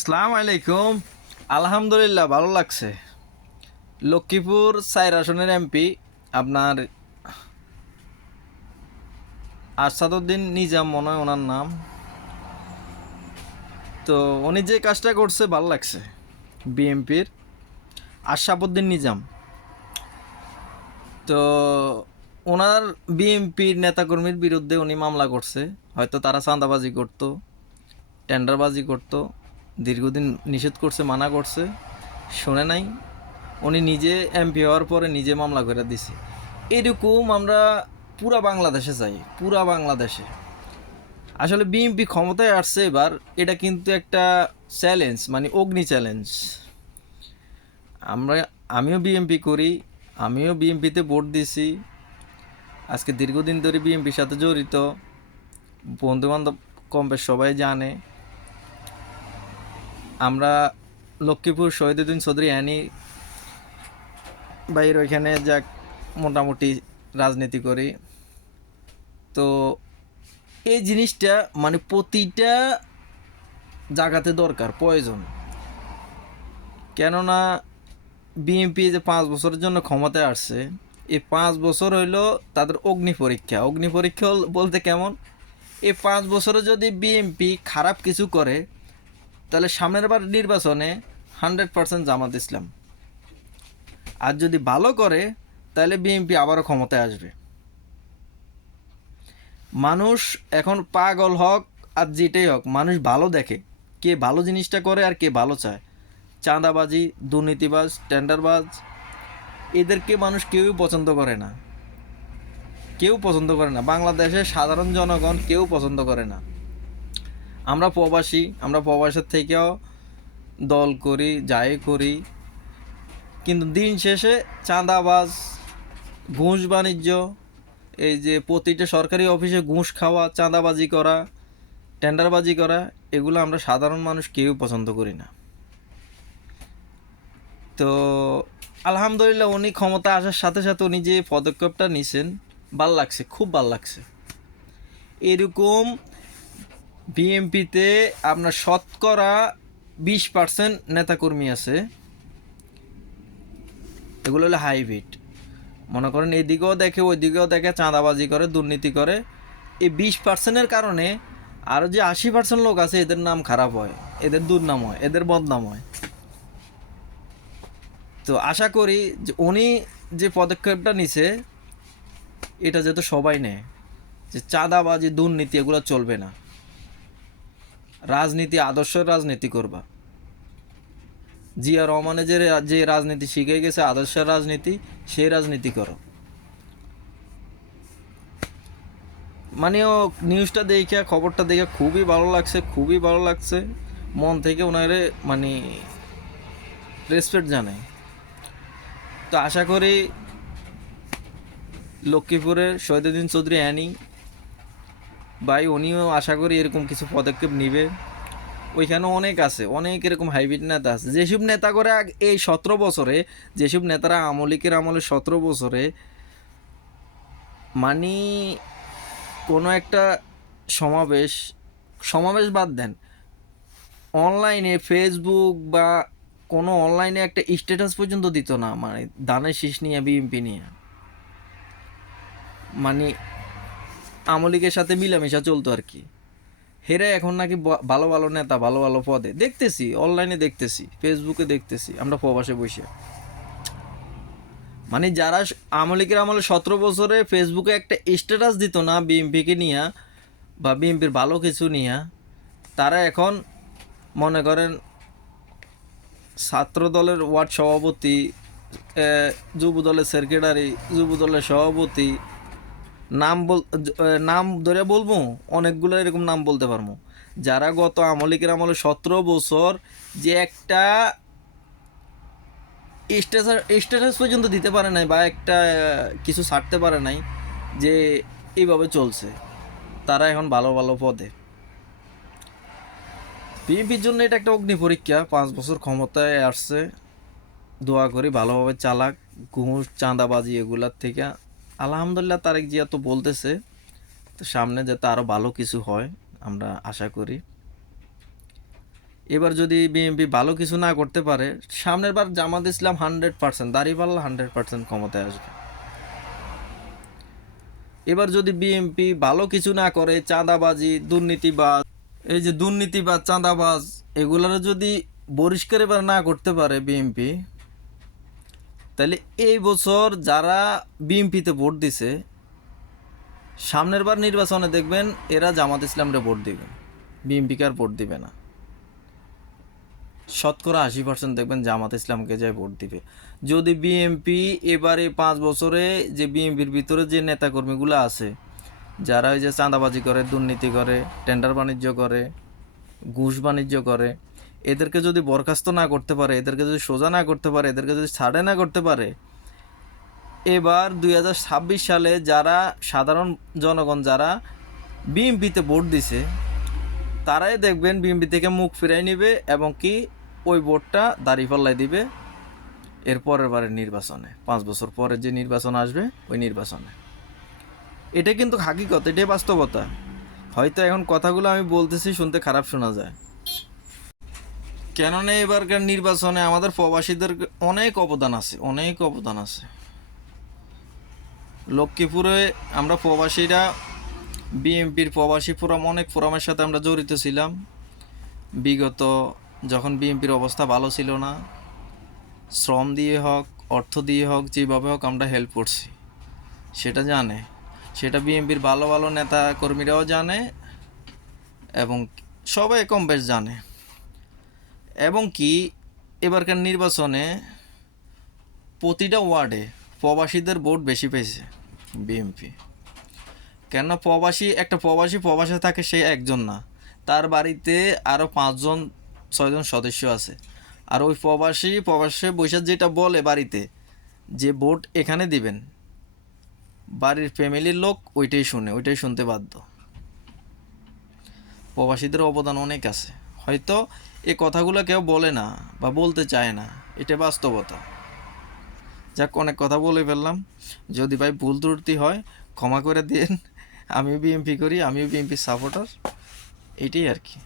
আসসালামু আলাইকুম। আলহামদুলিল্লাহ ভালো লাগছে। লক্ষ্মীপুর ৪ আসনের এমপি আপনার আসাদুদ্দিন নিজাম মনে হয় ওনার নাম। তো উনি যে কাজটা করছে ভালো লাগছে। বিএমপির আশরাফুদ্দিন নিজাম, তো ওনার বিএমপির নেতাকর্মীর বিরুদ্ধে উনি মামলা করছে। হয়তো তারা চাঁদাবাজি করতো, টেন্ডারবাজি করতো, দীর্ঘদিন নিষেধ করছে, মানা করছে, শুনে নাই। উনি নিজে এমপি হওয়ার পরে নিজে মামলা করে দিছে। এরকম আমরা পুরা বাংলাদেশে চাই, পুরা বাংলাদেশে। আসলে বিএনপি ক্ষমতায় আসছে এবার, এটা কিন্তু একটা চ্যালেঞ্জ, মানে অগ্নি চ্যালেঞ্জ। আমরা আমিও বিএনপি করি, আমিও বিএনপিতে ভোট দিছি। আজকে দীর্ঘদিন ধরে বিএনপির সাথে জড়িত, বন্ধুবান্ধব কম বেশ সবাই জানে। আমরা লক্ষ্মীপুর শহীদুদ্দিন চৌধুরী অ্যানি বাইর ওইখানে যাক মোটামুটি রাজনীতি করি। তো এই জিনিসটা মানে প্রতিটা জায়গাতে দরকার, প্রয়োজন। কেননা বিএনপি যে 5 বছরের জন্য ক্ষমতায় আসছে, এই 5 বছর হইল তাদের অগ্নি পরীক্ষা। অগ্নি পরীক্ষা বলতে কেমন, এই 5 বছরে যদি বিএনপি খারাপ কিছু করে, তাহলে সামনের বার নির্বাচনে 100% জামাত ইসলাম। আর যদি ভালো করে, তাহলে বিএনপি আবারও ক্ষমতায় আসবে। মানুষ এখন পাগল হোক আর যেটাই হোক, মানুষ ভালো দেখে, কে ভালো জিনিসটা করে আর কে ভালো চায়। চাঁদাবাজি, দুর্নীতিবাজ, টেন্ডারবাজ, এদেরকে মানুষ কেউই পছন্দ করে না, কেউ পছন্দ করে না। বাংলাদেশের সাধারণ জনগণ কেউ পছন্দ করে না। আমরা প্রবাসী, আমরা প্রবাসের থেকেও দল করি, যাই করি, কিন্তু দিন শেষে চাঁদাবাজ, ঘুষ বাণিজ্য, এই যে প্রতিটা সরকারি অফিসে ঘুষ খাওয়া, চাঁদাবাজি করা, টেন্ডারবাজি করা, এগুলো আমরা সাধারণ মানুষ কেউ পছন্দ করি না। তো আলহামদুলিল্লাহ উনি ক্ষমতা আসার সাথে সাথে উনি যে পদক্ষেপটা নিছেন, ভাল লাগছে, খুব ভাল লাগছে। এরকম বিএমপিতে আপনার শতকরা 20% নেতাকর্মী আছে, এগুলো হলো হাইব্রিড। মনে করেন এদিকেও দেখে ওইদিকেও দেখে, চাঁদাবাজি করে, দুর্নীতি করে। এই 20%-এর কারণে আরও যে 80% লোক আছে, এদের নাম খারাপ হয়, এদের দুর্নাম হয়, এদের বদনাম হয়। তো আশা করি যে উনি যে পদক্ষেপটা নিছে, এটা যাতে সবাই নেয়, যে চাঁদাবাজি, দুর্নীতি এগুলো চলবে না। রাজনীতি আদর্শের রাজনীতি করবা। জিয়া রহমানে যে রাজনীতি শিখে গেছে, আদর্শের রাজনীতি, সেই রাজনীতি করো। মানে ও নিউজটা দেখে, খবরটা দেখে খুবই ভালো লাগছে, খুবই ভালো লাগছে। মন থেকে ওনারে মানে রেসপেক্ট জানাই। তো আশা করি লক্ষ্মীপুরের শহীদুদ্দিন চৌধুরী অ্যানি ভাই, উনিও আশা করি এরকম কিছু পদক্ষেপ নিবে। ওইখানে অনেক আছে, অনেক এরকম হাইব্রিড নেতা আছে, যেসব নেতা করে এই 17 বছরে, যেসব নেতারা আমলিকের আমলে 17 বছরে মানে কোনো একটা সমাবেশ, সমাবেশ বাদ দেন, অনলাইনে ফেসবুক বা কোনো অনলাইনে একটা স্ট্যাটাস পর্যন্ত দিত না, মানে ধানের শীষ নিয়ে, বিএমপি নিয়ে। মানে আমলিকের সাথে মিলামেশা চলতো আর কি। হেরে এখন নাকি ভালো ভালো নেতা, ভালো ভালো পদে দেখতেছি, অনলাইনে দেখতেছি, ফেসবুকে দেখতেছি, আমরা প্রবাসে বসে। মানে যারা আমলিকের আমলে 17 বছরে ফেসবুকে একটা স্ট্যাটাস দিত না বিএমপিকে নিয়ে বা বিএমপির ভালো কিছু নিয়ে, তারা এখন মনে করেন ছাত্র দলের ওয়ার্ড সভাপতি, যুব দলের সেক্রেটারি, যুব দলের সভাপতি, নাম ধরে বলবো, অনেকগুলো এরকম নাম বলতে পারবো, যারা গত আমলিকের আমলে 17 বছর যে একটা স্ট্যাটাস পর্যন্ত দিতে পারে নাই বা একটা কিছু ছাড়তে পারে নাই, যে এইভাবে চলছে, তারা এখন ভালো ভালো পদে। বিএনপির জন্য এটা একটা অগ্নি পরীক্ষা। 5 বছর ক্ষমতায় আসছে, দোয়া করি ভালোভাবে চালাক, ঘুষ, চাঁদাবাজি এগুলার থেকে। আলহামদুলিল্লাহ তারেক জিয়া তো বলতেছে, তো সামনে যাতে আরও ভালো কিছু হয় আমরা আশা করি। এবার যদি বিএনপি ভালো কিছু না করতে পারে, সামনের বার জামাত ইসলাম 100%, দাঁড়িপাল্লা 100% ক্ষমতায় আসবে। এবার যদি বিএনপি ভালো কিছু না করে, চাঁদাবাজি, দুর্নীতিবাজ, এই যে দুর্নীতিবাজ, চাঁদাবাজ, এগুলোর যদি বহিষ্কার এবার না করতে পারে বিএনপি, তাহলে এই বছর যারা বিএনপিতে ভোট দিছে, সামনের বার নির্বাচনে দেখবেন এরা জামাত ইসলামরে ভোট দিবে, বিএনপিকে আর ভোট দিবে না। শতকরা 80% দেখবেন জামাত ইসলামকে যায় ভোট দিবে। যদি বিএনপি এবারে 5 বছরে যে বিএনপির ভিতরে যে নেতাকর্মীগুলো আছে, যারা ওই যে চাঁদাবাজি করে, দুর্নীতি করে, টেন্ডার বাণিজ্য করে, ঘুষ বাণিজ্য করে, এদেরকে যদি বরখাস্ত না করতে পারে, এদেরকে যদি সোজা না করতে পারে, এদেরকে যদি ছাড়ে না করতে পারে, এবার 2026 সালে যারা সাধারণ জনগণ যারা বিএনপিতে ভোট দিছে, তারাই দেখবেন বিএনপি থেকে মুখ ফিরাই নেবে এবং কি ওই ভোটটা দাঁড়িপাল্লায় দিবে এর পরের বারের নির্বাচনে, 5 বছর পরে যে নির্বাচন আসবে ওই নির্বাচনে। এটা কিন্তু হাকিকত, এটাই বাস্তবতা। হয়তো এখন কথাগুলো আমি বলতেছি শুনতে খারাপ শোনা যায়, কেননা এবারকার নির্বাচনে আমাদের প্রবাসীদের অনেক অবদান আছে, অনেক অবদান আছে। লক্ষ্মীপুরে আমরা প্রবাসীরা বিএনপির প্রবাসী ফোরাম, অনেক ফোরামের সাথে আমরা জড়িত ছিলাম। বিগত যখন বিএনপির অবস্থা ভালো ছিল না, শ্রম দিয়ে হোক, অর্থ দিয়ে হোক, যেভাবে হোক আমরা হেল্প করছি, সেটা জানে, সেটা বিএনপির ভালো ভালো নেতা কর্মীরাও জানে এবং সবাই কম বেশ জানে। এবং কি এবারকার নির্বাচনে প্রতিটা ওয়ার্ডে প্রবাসীদের ভোট বেশি পেয়েছে বিএনপি। কেননা একটা প্রবাসী প্রবাসে থাকে, সে একজন না, তার বাড়িতে আরও 5-6জন সদস্য আছে। আর ওই প্রবাসে বৈশাখ যেটা বলে বাড়িতে, যে ভোট এখানে দিবেন, বাড়ির ফ্যামিলির লোক ওইটাই শুনে, ওইটাই শুনতে বাধ্য। প্রবাসীদের অবদান অনেক আছে, হয়তো এই কথাগুলো কেউ বলে না বা বলতে চায় না, এটা বাস্তবতা। যাক, অনেক কথা বলে ফেললাম, যদি ভাই ভুল ত্রুটি হয় ক্ষমা করে দিন। আমিও বিএনপি করি, আমিও বিএনপির সাপোর্টার, এটাই আর কি।